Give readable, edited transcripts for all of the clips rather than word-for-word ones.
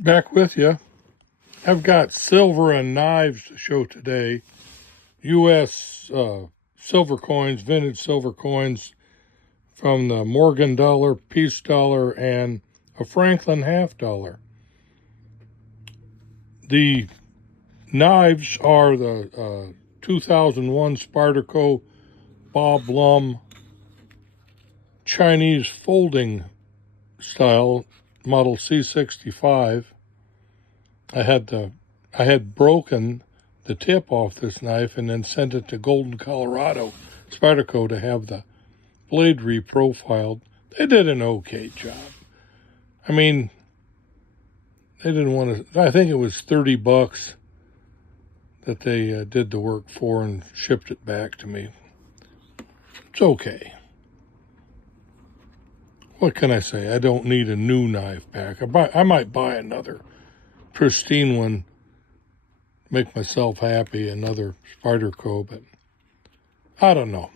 Back with you. I've got silver and knives to show today. U.S. Silver coins, vintage silver coins from the Morgan dollar, Peace dollar, and a Franklin half dollar. The knives are the 2001 Spyderco Bob Lum Chinese folding style model C65. I had broken the tip off this knife and then sent it to Golden, Colorado, Spyderco, to have the blade reprofiled. They did an okay job. I mean, they didn't want to. I think it was $30 that they did the work for and shipped it back to me. It's okay. What can I say? I don't need a new knife back. I might buy another pristine one, make myself happy, another Spyderco, but I don't know.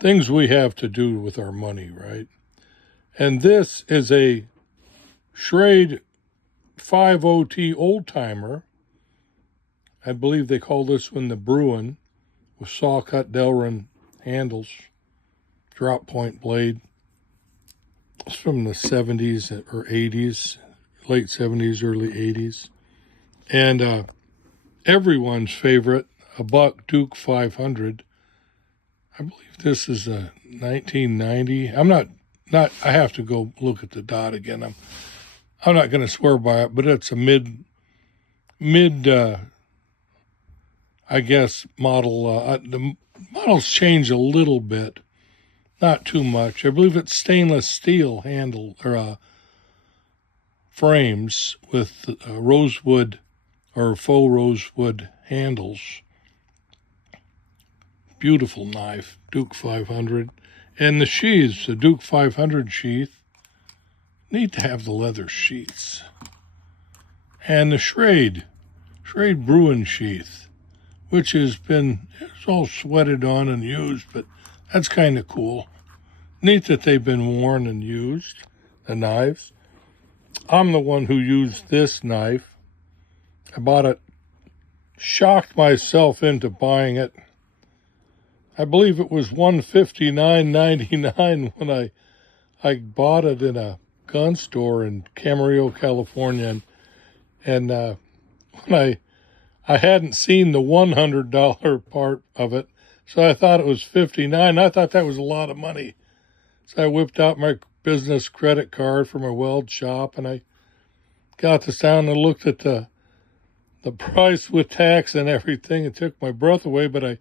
Things we have to do with our money, right? And this is a Schrade 50T old timer. I believe they call this one the Bruin, with saw cut Delrin handles, drop point blade. It's from the 70s or 80s, late 70s, early 80s. And everyone's favorite, a Buck Duke 500. I believe this is a 1990. I'm not. I have to go look at the dot again. I'm not going to swear by it, but it's a mid. I guess model. The models change a little bit, not too much. I believe it's stainless steel handle or frames with rosewood or faux rosewood handles. Beautiful knife, Duke 500. And the sheaths, the Duke 500 sheath, need to have the leather sheaths. And the Schrade Bruin sheath, which it's all sweated on and used, but that's kind of cool. Neat that they've been worn and used, the knives. I'm the one who used this knife. I bought it, shocked myself into buying it. I believe it was $159.99 when I bought it in a gun store in Camarillo, California, and when I hadn't seen the $100 part of it, so I thought it was $59. I thought that was a lot of money, so I whipped out my business credit card for my weld shop, and I got this down and looked at the price with tax and everything. It took my breath away, but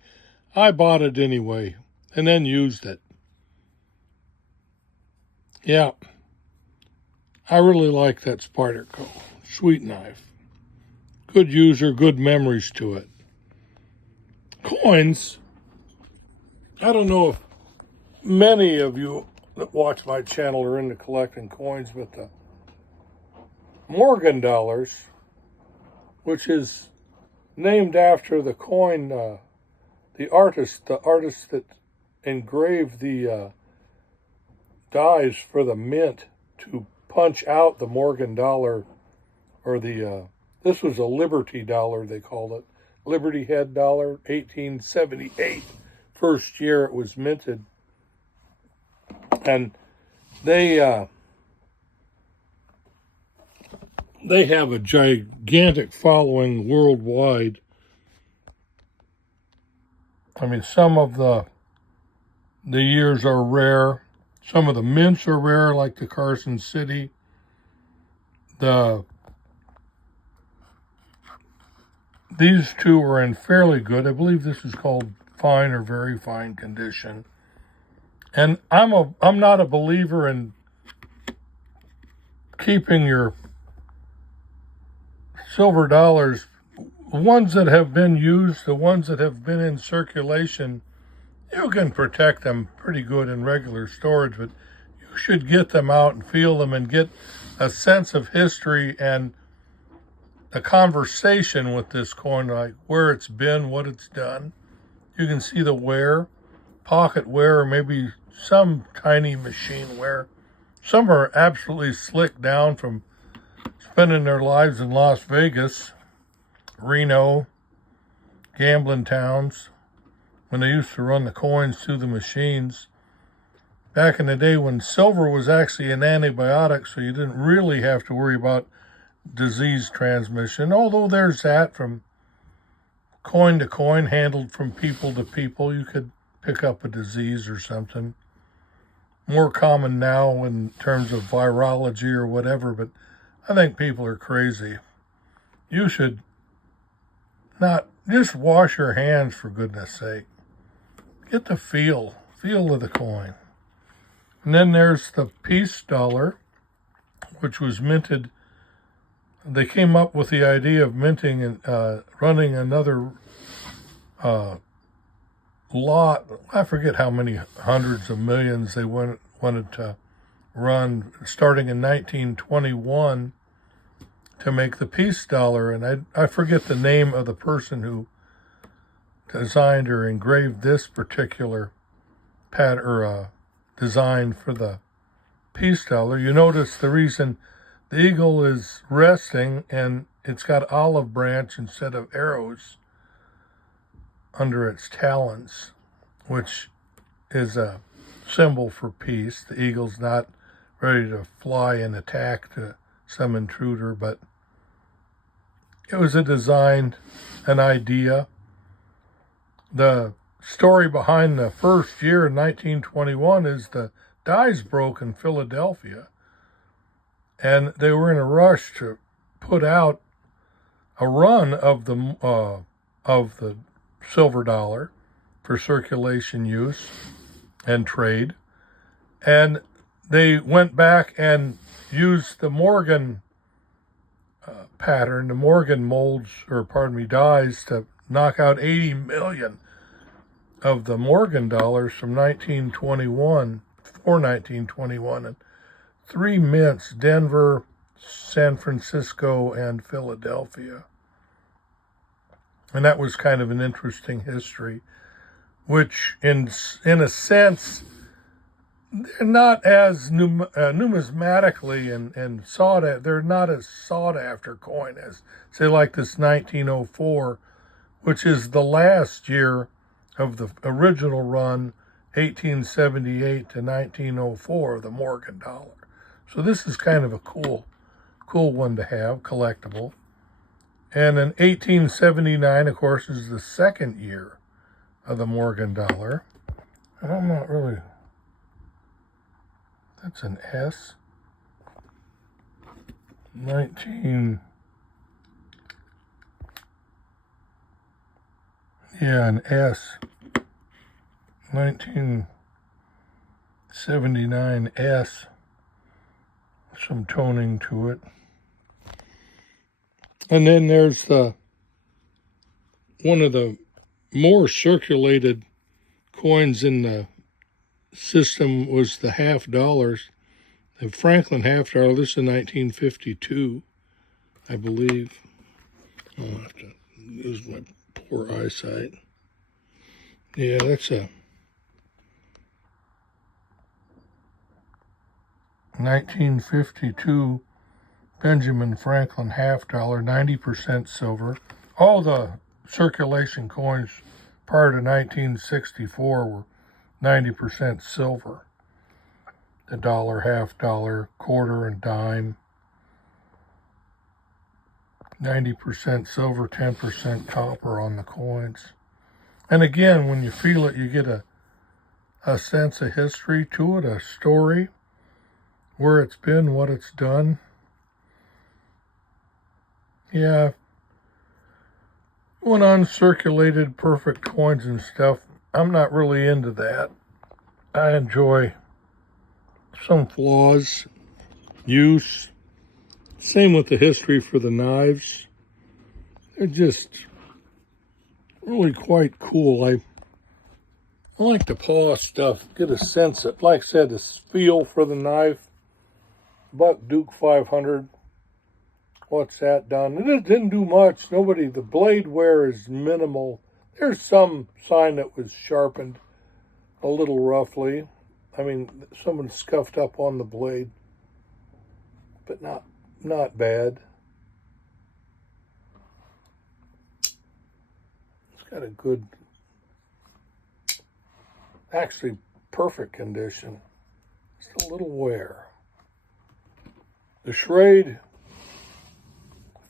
I bought it anyway and then used it. Yeah, I really like that Spyderco. Sweet knife. Good user, good memories to it. Coins. I don't know if many of you that watch my channel are into collecting coins, but the Morgan dollars, which is named after the coin, the artist that engraved the dies for the mint to punch out the Morgan dollar, or this was a Liberty dollar, they called it. Liberty Head dollar, 1878. First year it was minted. And they have a gigantic following worldwide. I mean, some of the years are rare. Some of the mints are rare, like the Carson City. These two are in fairly good. I believe this is called fine or very fine condition. And I'm not a believer in keeping your silver dollars, the ones that have been used, the ones that have been in circulation. You can protect them pretty good in regular storage, but you should get them out and feel them and get a sense of history and a conversation with this coin, like where it's been, what it's done. You can see the wear, pocket wear, or maybe some tiny machine wear. Some are absolutely slicked down from spending their lives in Las Vegas, Reno, gambling towns, when they used to run the coins through the machines. Back in the day when silver was actually an antibiotic, so you didn't really have to worry about disease transmission, although there's that from coin to coin, handled from people to people. You could pick up a disease or something. More common now in terms of virology or whatever, but I think people are crazy. You should not just wash your hands, for goodness sake. Get the feel of the coin. And then there's the peace dollar, which was minted. They came up with the idea of minting and running another lot. I forget how many hundreds of millions they wanted to run, starting in 1921, to make the peace dollar. And I forget the name of the person who designed or engraved this particular design for the peace dollar. You notice the reason the eagle is resting and it's got olive branch instead of arrows under its talons, which is a symbol for peace. The eagle's not ready to fly and attack to some intruder, but it was a design, an idea. The story behind the first year in 1921 is the dies broke in Philadelphia, and they were in a rush to put out a run of the silver dollar for circulation use and trade, and they went back and used the Morgan pattern, the Morgan molds, dies, to knock out 80 million of the Morgan dollars from 1921, and 3 mints, Denver, San Francisco, and Philadelphia. And that was kind of an interesting history, which in a sense, they're not as numismatically and they're not as sought after coin as, say, like this 1904, which is the last year of the original run, 1878 to 1904, the Morgan dollar. So this is kind of a cool one to have, collectible. And in 1879, of course, is the second year of the Morgan dollar. And I'm not really, that's an S. An S. 1979 S. Some toning to it. And then there's one of the more circulated coins in the system was the $50. The Franklin $50. This is 1952, I believe. I'll have to use my poor eyesight. Yeah, that's a 1952 Benjamin Franklin $50, 90% silver. All the circulation coins prior to 1964 were 90% silver. The dollar, $50, quarter, and dime. 90% silver, 10% copper on the coins. And again, when you feel it, you get a sense of history to it, a story, where it's been, what it's done. Yeah, when uncirculated perfect coins and stuff, I'm not really into that. I enjoy some flaws, use. Same with the history for the knives. They're just really quite cool. I like to paw stuff, get a sense of, like I said, the feel for the knife. Buck Duke 500. What's that done? It didn't do much. The blade wear is minimal. There's some sign that was sharpened a little roughly. I mean, someone scuffed up on the blade, but not bad. It's got a good, actually perfect condition. Just a little wear. The Schrade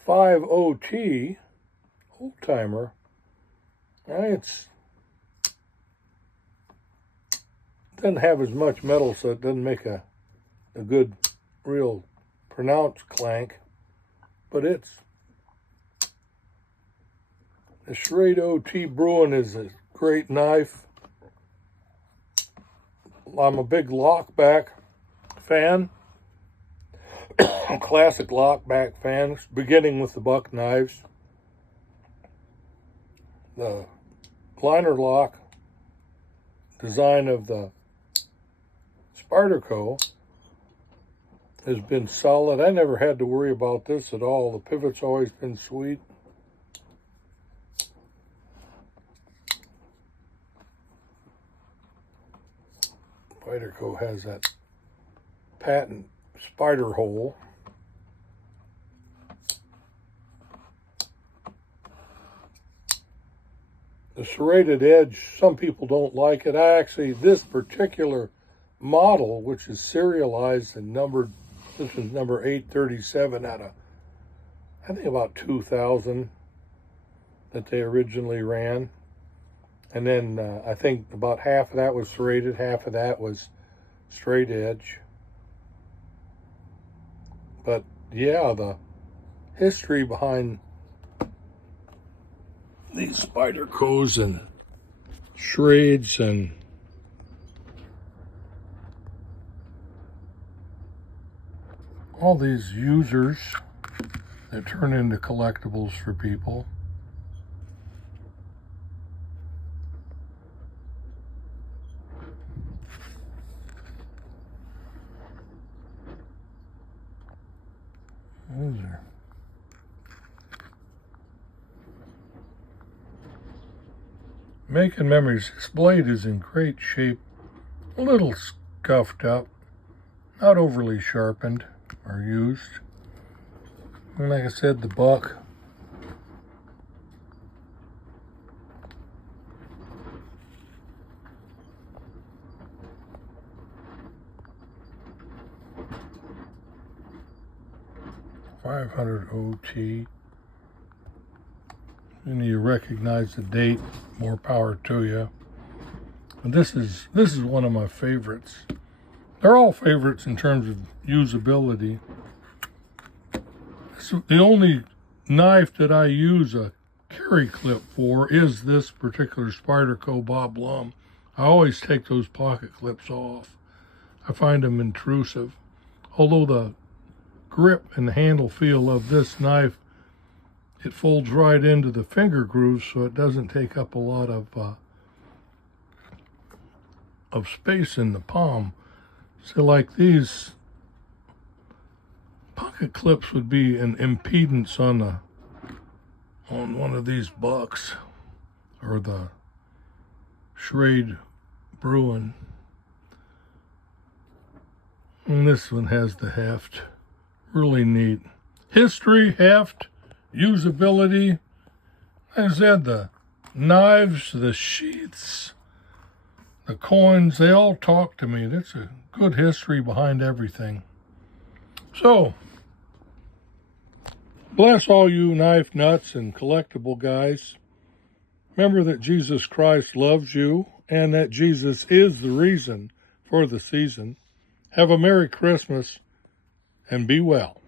50T old timer. It doesn't have as much metal, so it doesn't make a good, real pronounced clank. But the Schrade OT Bruin is a great knife. I'm a big lockback fan. Classic lockback fan, beginning with the buck knives. The liner lock design of the Spyderco has been solid. I never had to worry about this at all. The pivot's always been sweet. Spyderco has that patent spider hole. The serrated edge, some people don't like it. This particular model, which is serialized and numbered, this is number 837 out of, I think about 2,000 that they originally ran. And then I think about half of that was serrated, half of that was straight edge. But yeah, the history behind these Spydercos and Schrades and all these users that turn into collectibles for people. Those are making memories. This blade is in great shape, a little scuffed up, not overly sharpened or used. And like I said, the buck. .500 OT. And you recognize the date, more power to you. And this is one of my favorites. They're all favorites in terms of usability. So the only knife that I use a carry clip for is this particular Spyderco Bob Blum. I always take those pocket clips off. I find them intrusive. Although the grip and handle feel of this knife, it folds right into the finger grooves, so it doesn't take up a lot of space in the palm. So like these pocket clips would be an impedance on one of these bucks, or the Schrade Bruin. And this one has the heft. Really neat. History, heft, usability. Like I said, the knives, the sheaths, the coins, they all talk to me. That's a good history behind everything. So, bless all you knife nuts and collectible guys. Remember that Jesus Christ loves you and that Jesus is the reason for the season. Have a Merry Christmas and be well.